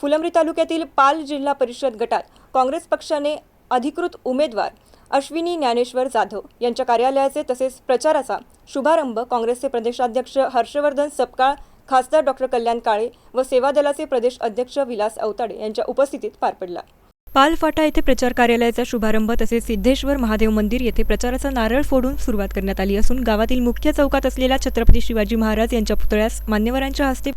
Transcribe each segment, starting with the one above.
फुलंब्री तालुक्यातील पाल जिल्हा परिषद गटात काँग्रेस पक्षाने अधिकृत उमेदवार अश्विनी ज्ञानेश्वर जाधव यांच्या कार्यालयाचे तसेच प्रचाराचा शुभारंभ काँग्रेसचे प्रदेशाध्यक्ष हर्षवर्धन सपकाळ, खासदार डॉक्टर कल्याण काळे व सेवा दलाचे प्रदेश अध्यक्ष विलास अवताडे यांच्या उपस्थितीत पार पडला। पाल फाटा येथे प्रचार कार्यालयाचा शुभारंभ तसेच सिद्धेश्वर महादेव मंदिर येथे प्रचाराचा नारळ फोडून सुरुवात करण्यात आली असून गावातील मुख्य चौकात असलेल्या छत्रपती शिवाजी महाराज यांच्या पुतळ्यास मान्यवरांच्या हस्ते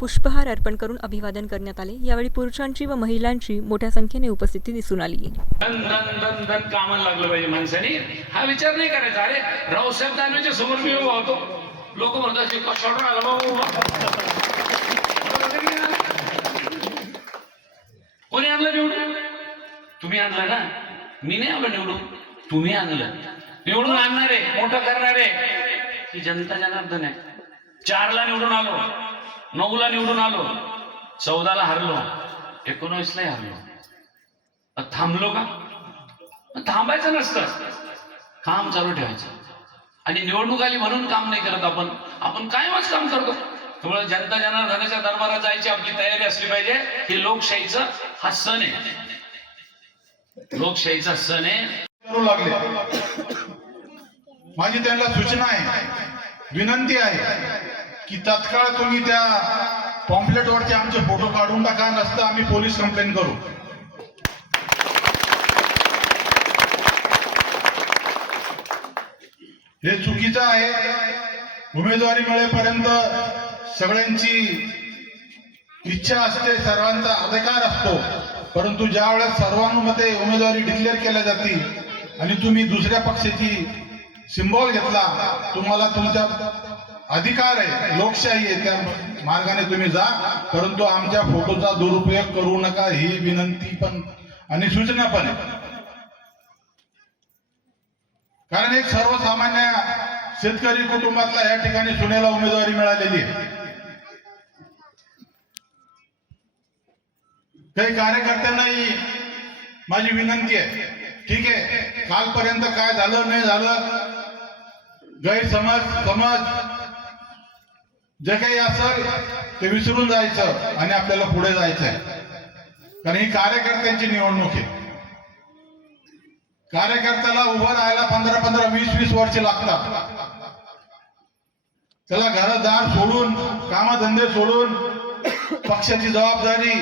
पुष्पहार अर्पण करून अभिवादन करण्यात आले। यावेळी पुरुषांची व महिलांची मोठ्या संख्येने उपस्थिती दिसून आली। कामाला लागलं पाहिजे माणसाने, हा विचार नाही करायचा। अरे रावसाहेब दानवेच्या समोर मी उभा होतो, लोक म्हणतात कशावर आला बाबा, कोणी आणलं निवडून? तुम्ही आणलं ना, मी नाही आणलं निवडून, तुम्ही आणलं। निवडून आणणारे मोठं करणारे ही जनता जनार्दन आहे। 4 ला निवडून आलो, 9 ला निवडून आलो, 14 ला हरलो, 19 ला हरलो। थांबलो का? थांबायचं नसतं, काम चालू ठेवायचं। आणि निवडणूक आली म्हणून काम नाही करत आपण कायमच काम करतो। त्यामुळे जनता जनार्दनाच्या दरबारात जायची आपली तयारी असली पाहिजे। ही लोकशाहीचा हा सण आहे, लोकशाहीचा सण आहे। करू लागले, माझी त्यांना सूचना आहे, विनंती आहे की तत्काळ तुम्ही त्या पॉम्पलेट वरचे आमचे फोटो काढून टाका, नसतं आम्ही पोलीस कंप्लेंट करू। हे चुकीचं आहे। उमेदवारी मिळेपर्यंत सगळ्यांची इच्छा असते, सर्वांचा अधिकार असतो, परंतु ज्या वेळेस सर्वानुमते उमेदवारी डिक्लेअर केल्या जाते आणि तुम्ही दुसऱ्या पक्षाची सिम्बॉल घेतला, तुम्हाला तुमचा अधिकार आहे, लोकशाही आहे, त्या मार्गाने तुम्ही जा, परंतु आमच्या फोटोचा दुरुपयोग करू नका, ही विनंती पण आणि सूचना पण आहे। कारण एक सर्वसामान्य शेतकरी कुटुंबातला या ठिकाणी सुनेला उमेदवारी मिळालेली आहे। काही कार्यकर्त्यांनाही माझी विनंती आहे, ठीक आहे, कालपर्यंत काय झालं नाही झालं, गैरसमज जे काही असेल ते विसरून जायचं आणि आपल्याला पुढे जायचं आहे। कारण ही कार्यकर्त्यांची निवडणूक आहे। कार्यकर्त्याला उभं राहायला 15-15, 20-20 वर्ष लागतात। त्याला घरदार सोडून, कामधंदे सोडून, पक्षाची जबाबदारी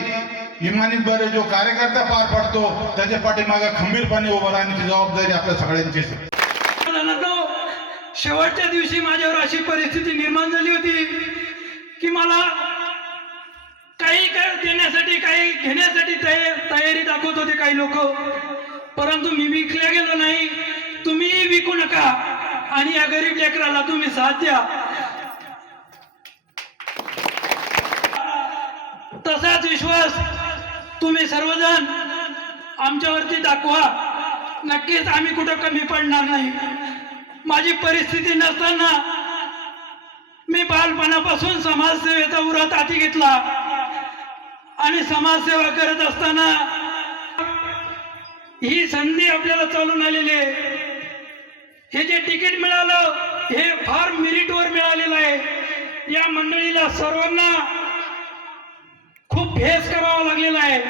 इमानीतपणे जो कार्यकर्ता पार पडतो त्याच्या पाठीमागे खंबीरपणे उभं राहण्याची जबाबदारी आपल्या सगळ्यांची आहे। शेवटच्या दिवशी माझ्यावर अशी परिस्थिती निर्माण झाली होती की मला काही देण्यासाठी, काही घेण्यासाठी तयारी दाखवत होते काही लोक, परंतु मी विकल्या गेलो नाही। तुम्ही विकू नका आणि या गरीब लेकराला तुम्ही साथ द्या। तसाच विश्वास तुम्ही सर्वजण आमच्यावरती दाखवा, नक्कीच आम्ही कुठं कमी पडणार नाही। माझी परिस्थिती नसताना मी बालपणापासून समाजसेवेचा उरात हाती घेतला आणि समाजसेवा करत असताना ही संधी आपल्याला चालून आलेली आहे। हे जे तिकीट मिळालं हे फार मेरिटवर मिळालेलं आहे। या मंडळीला सर्वांना खूप भेस करावा लागलेला आहे,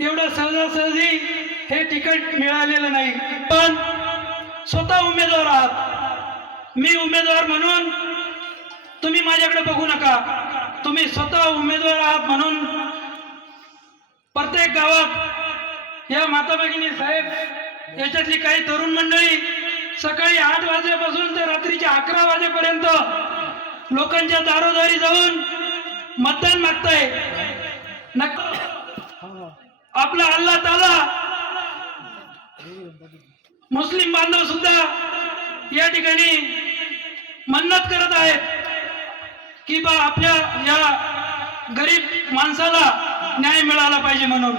एवढं सहजासहजी हे तिकीट मिळालेलं नाही। पण स्वतः उमेदवार आहात, मी उमेदवार म्हणून तुम्ही माझ्याकडे बघू नका, तुम्ही स्वतः उमेदवार आहात म्हणून प्रत्येक गावात या माता भगिनी साहेब, याच्यातली काही तरुण मंडळी सकाळी 8 वाजेपासून तर रात्रीच्या 11 वाजेपर्यंत लोकांच्या दारोदारी जाऊन मतदान मागताय। आपला अल्लाह ताला, मुस्लिम बांधव सुद्धा या ठिकाणी मन्नत करत आहेत की बा आपल्या या गरीब माणसाला न्याय मिळाला पाहिजे म्हणून।